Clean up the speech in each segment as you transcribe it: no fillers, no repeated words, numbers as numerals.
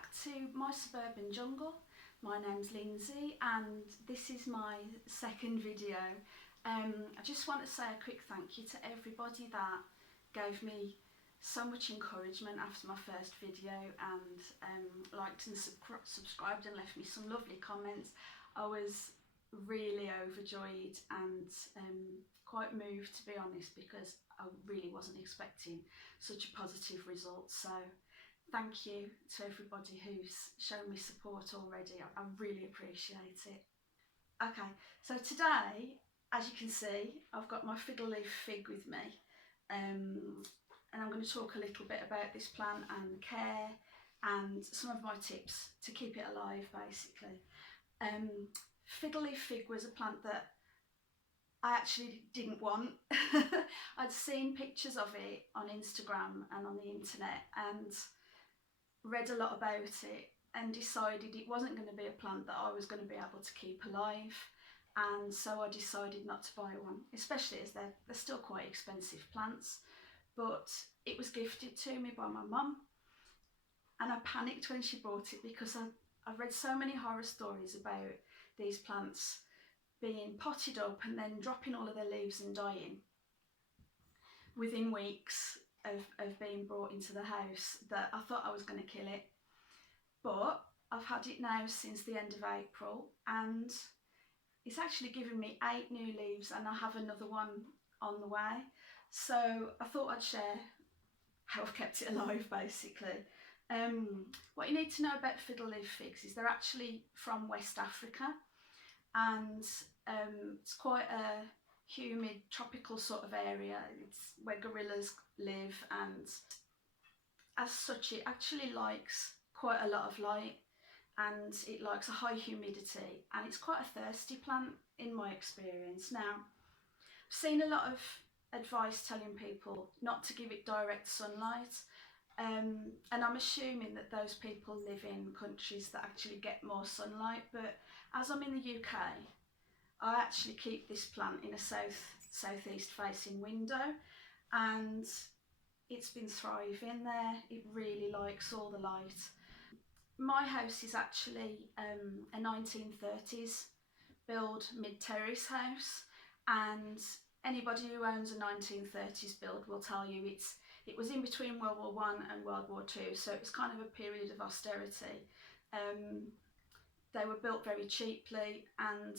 back to my suburban jungle. My name's Lindsay and this is my second video. I just want to say a quick thank you to everybody that gave me so much encouragement after my first video and liked and subscribed and left me some lovely comments. I was really overjoyed and quite moved, to be honest, because I really wasn't expecting such a positive result. So thank you to everybody who's shown me support already. I really appreciate it. Okay, so today, as you can see, I've got my fiddle leaf fig with me, and I'm going to talk a little bit about this plant and care and some of my tips to keep it alive, basically. Fiddle leaf fig was a plant that I actually didn't want. I'd seen pictures of it on Instagram and on the internet and read a lot about it and decided it wasn't going to be a plant that I was going to be able to keep alive, and so I decided not to buy one, especially as they're still quite expensive plants. But it was gifted to me by my mum and I panicked when she bought it because I've read so many horror stories about these plants being potted up and then dropping all of their leaves and dying within weeks of being brought into the house, that I thought I was going to kill it. But I've had it now since the end of April and it's actually given me 8 new leaves and I have another one on the way. So I thought I'd share how I've kept it alive, basically. What you need to know about fiddle leaf figs is they're actually from West Africa, and it's quite a humid tropical sort of area. It's where gorillas live, and as such it actually likes quite a lot of light and it likes a high humidity, and it's quite a thirsty plant in my experience. Now, I've seen a lot of advice telling people not to give it direct sunlight, and I'm assuming that those people live in countries that actually get more sunlight, but as I'm in the UK, I actually keep this plant in a southeast facing window and it's been thriving there. It really likes all the light. My house is actually a 1930s build mid-terrace house, and anybody who owns a 1930s build will tell you it was in between World War One and World War Two, so it was kind of a period of austerity. They were built very cheaply, and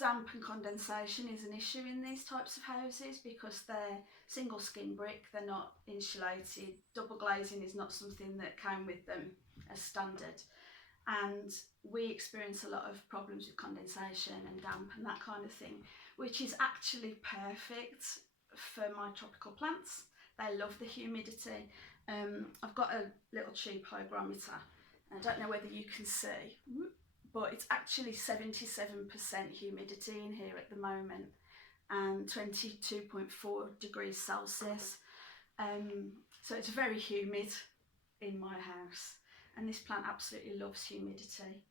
damp and condensation is an issue in these types of houses because they're single skin brick, they're not insulated, double glazing is not something that came with them as standard, and we experience a lot of problems with condensation and damp and that kind of thing, which is actually perfect for my tropical plants. They love the humidity. I've got a little cheap hygrometer. I don't know whether you can see, but it's actually 77% humidity in here at the moment and 22.4 degrees Celsius. So it's very humid in my house, and this plant absolutely loves humidity.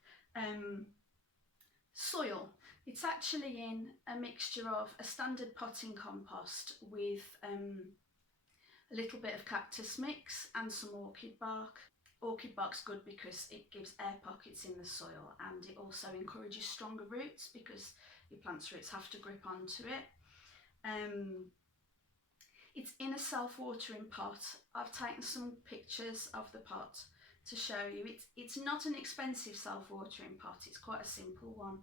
Soil, it's actually in a mixture of a standard potting compost with a little bit of cactus mix and some orchid bark. Orchid bark's good because it gives air pockets in the soil and it also encourages stronger roots because your plant's roots have to grip onto it. It's in a self-watering pot. I've taken some pictures of the pot to show you. It's not an expensive self-watering pot, it's quite a simple one,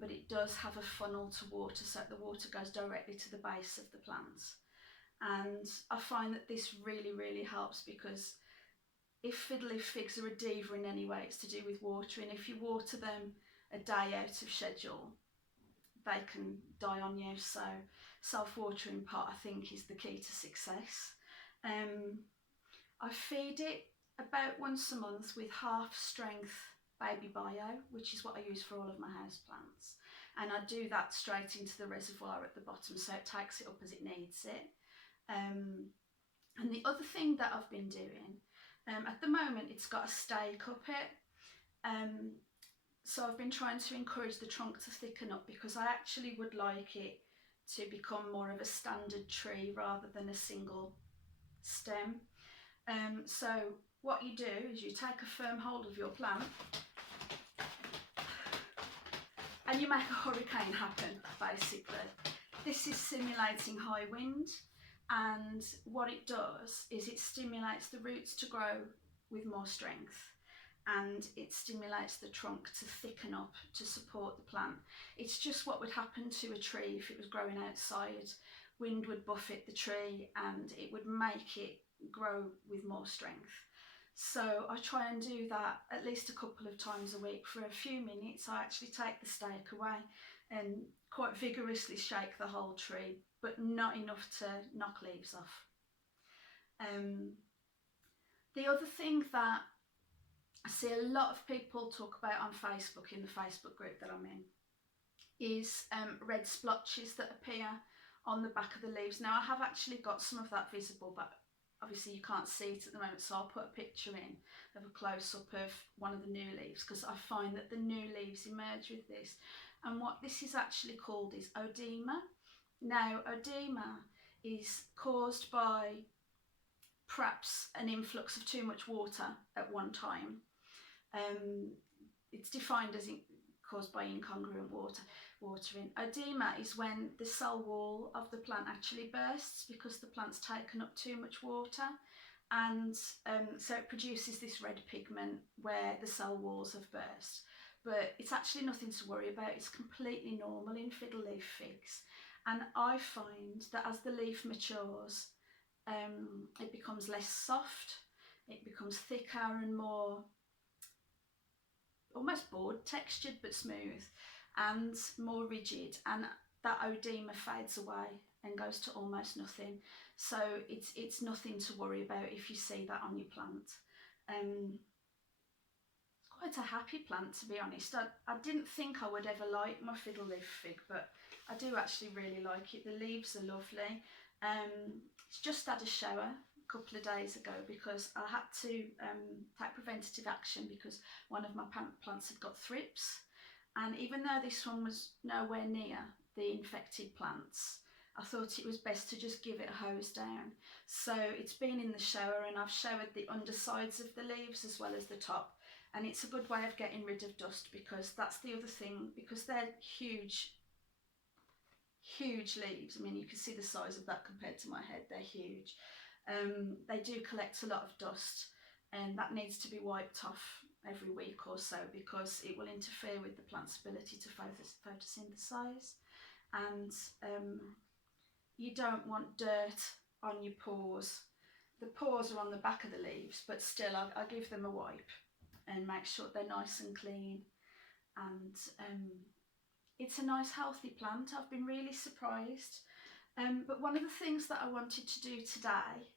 but it does have a funnel to water, so the water goes directly to the base of the plants. And I find that this really helps because if fiddle leaf figs are a diva in any way, it's to do with watering. If you water them a day out of schedule, they can die on you. So self-watering pot, I think, is the key to success. I feed it about once a month with half strength baby bio, which is what I use for all of my house plants, and I do that straight into the reservoir at the bottom, so it takes it up as it needs it. And the other thing that I've been doing, at the moment it's got a stake up it, so I've been trying to encourage the trunk to thicken up because I actually would like it to become more of a standard tree rather than a single stem. So what you do is you take a firm hold of your plant and you make a hurricane happen, basically. This is simulating high wind, and what it does is it stimulates the roots to grow with more strength, and it stimulates the trunk to thicken up to support the plant. It's just what would happen to a tree if it was growing outside. Wind would buffet the tree and it would make it grow with more strength. So I try and do that at least a couple of times a week for a few minutes. I actually take the stake away and quite vigorously shake the whole tree, but not enough to knock leaves off. The other thing that I see a lot of people talk about on Facebook, in the Facebook group that I'm in, is red splotches that appear on the back of the leaves. Now I have actually got some of that visible, but obviously you can't see it at the moment, so I'll put a picture in of a close-up of one of the new leaves, because I find that the new leaves emerge with this. And what this is actually called is oedema. Now oedema is caused by perhaps an influx of too much water at one time. It's defined as caused by incongruent watering. Oedema is when the cell wall of the plant actually bursts because the plant's taken up too much water, and so it produces this red pigment where the cell walls have burst. But it's actually nothing to worry about. It's completely normal in fiddle leaf figs, and I find that as the leaf matures, it becomes less soft, it becomes thicker and more almost board textured but smooth and more rigid, and that oedema fades away and goes to almost nothing. So it's nothing to worry about if you see that on your plant. It's quite a happy plant, to be honest. I didn't think I would ever like my fiddle leaf fig, but I do actually really like it. The leaves are lovely. It's just had a shower a couple of days ago because I had to take preventative action because one of my plants had got thrips, and even though this one was nowhere near the infected plants, I thought it was best to just give it a hose down. So it's been in the shower, and I've showered the undersides of the leaves as well as the top, and it's a good way of getting rid of dust, because that's the other thing, because they're huge leaves. I mean, you can see the size of that compared to my head, they're huge. They do collect a lot of dust, and that needs to be wiped off every week or so because it will interfere with the plant's ability to photosynthesize, and you don't want dirt on your pores. The pores are on the back of the leaves, but still I give them a wipe and make sure they're nice and clean, and it's a nice healthy plant. I've been really surprised. But one of the things that I wanted to do today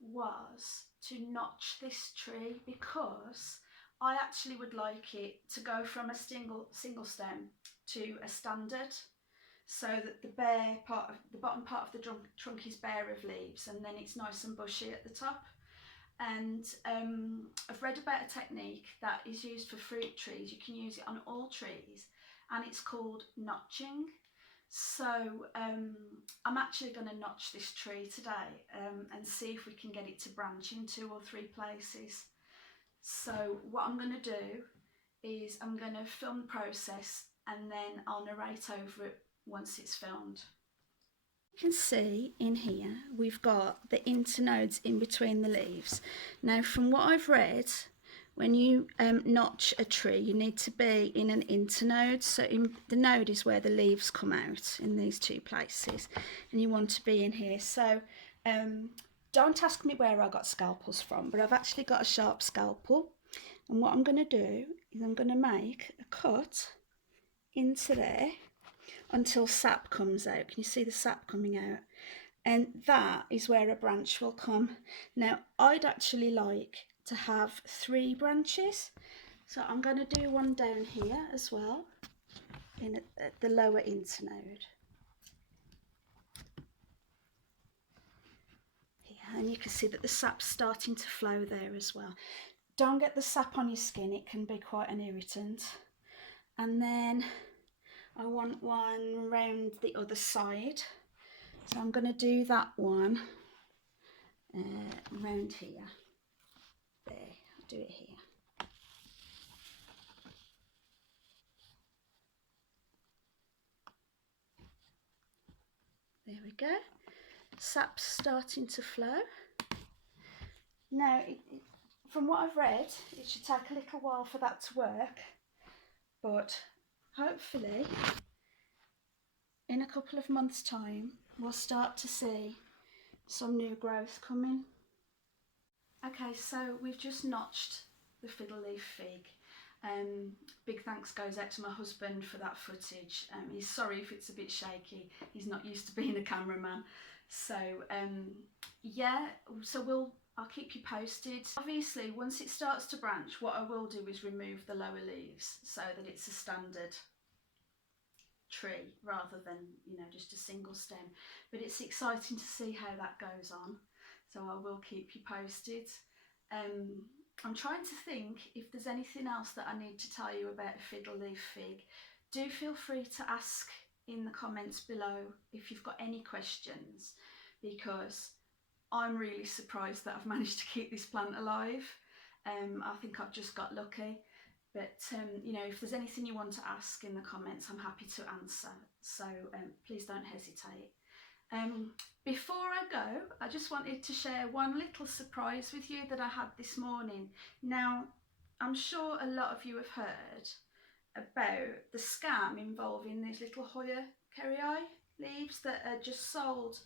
was to notch this tree, because I actually would like it to go from a single stem to a standard, so that the bottom part of the trunk is bare of leaves, and then it's nice and bushy at the top. And I've read about a technique that is used for fruit trees. You can use it on all trees, and it's called notching. So I'm actually going to notch this tree today and see if we can get it to branch in 2 or 3 places. So what I'm going to do is I'm going to film the process, and then I'll narrate over it once it's filmed. You can see in here we've got the internodes in between the leaves. Now, from what I've read, when you notch a tree, you need to be in an internode. So the node is where the leaves come out, in these 2 places, and you want to be in here. So don't ask me where I got scalpels from, but I've actually got a sharp scalpel, and what I'm going to do is I'm going to make a cut into there until sap comes out. Can you see the sap coming out? And that is where a branch will come. Now, I'd actually like to have 3 branches, so I'm going to do one down here as well, in at the lower internode. Here, and you can see that the sap's starting to flow there as well. Don't get the sap on your skin, it can be quite an irritant. And then I want one round the other side, so I'm going to do that one round here. There, I'll do it here. There we go. Sap's starting to flow. Now, from what I've read, it should take a little while for that to work, but hopefully in a couple of months' time we'll start to see some new growth coming. Okay, so we've just notched the fiddle leaf fig. Big thanks goes out to my husband for that footage. He's sorry if it's a bit shaky, he's not used to being a cameraman. So yeah, so I'll keep you posted. Obviously, once it starts to branch, what I will do is remove the lower leaves so that it's a standard tree rather than, you know, just a single stem. But it's exciting to see how that goes on, so I will keep you posted. I'm trying to think if there's anything else that I need to tell you about a fiddle leaf fig. Do feel free to ask in the comments below if you've got any questions, because I'm really surprised that I've managed to keep this plant alive. I think I've just got lucky. But you know, if there's anything you want to ask in the comments, I'm happy to answer. So please don't hesitate. Before I go, I just wanted to share one little surprise with you that I had this morning. Now, I'm sure a lot of you have heard about the scam involving these little Hoya kerrii leaves that are just sold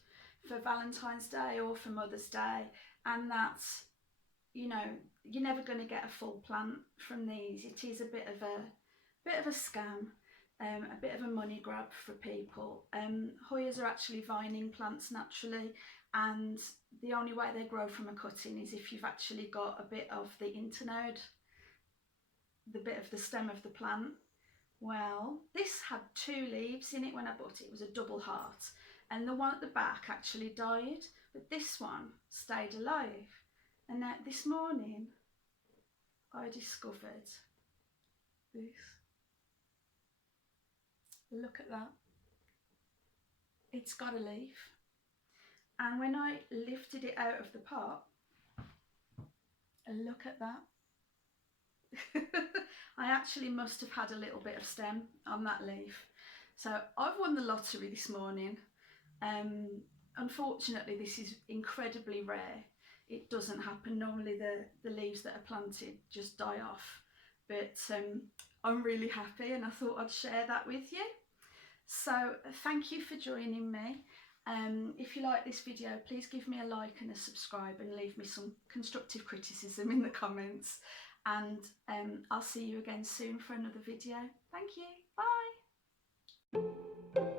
for Valentine's Day or for Mother's Day, and that's, you know, you're never going to get a full plant from these. It is a bit of a scam, a bit of a money grab for people. Hoyas are actually vining plants naturally, and the only way they grow from a cutting is if you've actually got a bit of the internode, the bit of the stem of the plant. Well, this had 2 leaves in it when I bought it. It was a double heart, and the one at the back actually died, but this one stayed alive. And now this morning I discovered this. Look at that. It's got a leaf. And when I lifted it out of the pot, look at that. I actually must have had a little bit of stem on that leaf. So I've won the lottery this morning. Unfortunately, this is incredibly rare. It doesn't happen. Normally the leaves that are planted just die off. But I'm really happy, and I thought I'd share that with you. So thank you for joining me. If you like this video, please give me a like and a subscribe, and leave me some constructive criticism in the comments. And I'll see you again soon for another video. Thank you. Bye.